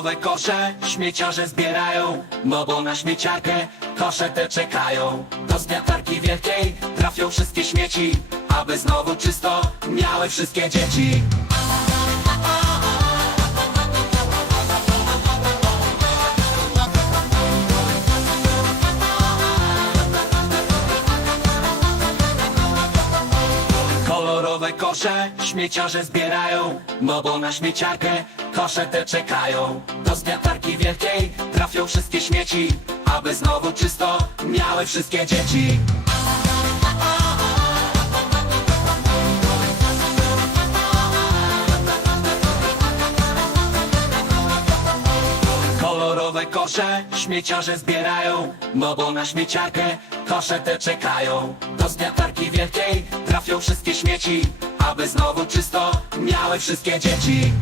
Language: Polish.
Kolorowe kosze śmieciarze zbierają No bo na śmieciarkę kosze te czekają. Do zmiatarki wielkiej trafią wszystkie śmieci Aby znowu czysto miały wszystkie dzieci. Kolorowe kosze śmieciarze zbierają No bo na śmieciarkę kosze te czekają. Do zmiatarki wielkiej trafią wszystkie śmieci Aby znowu czysto miały wszystkie dzieci. Kolorowe kosze śmieciarze zbierają No bo na śmieciarkę kosze te czekają. Do zmiatarki wielkiej trafią wszystkie śmieci Aby znowu czysto miały wszystkie dzieci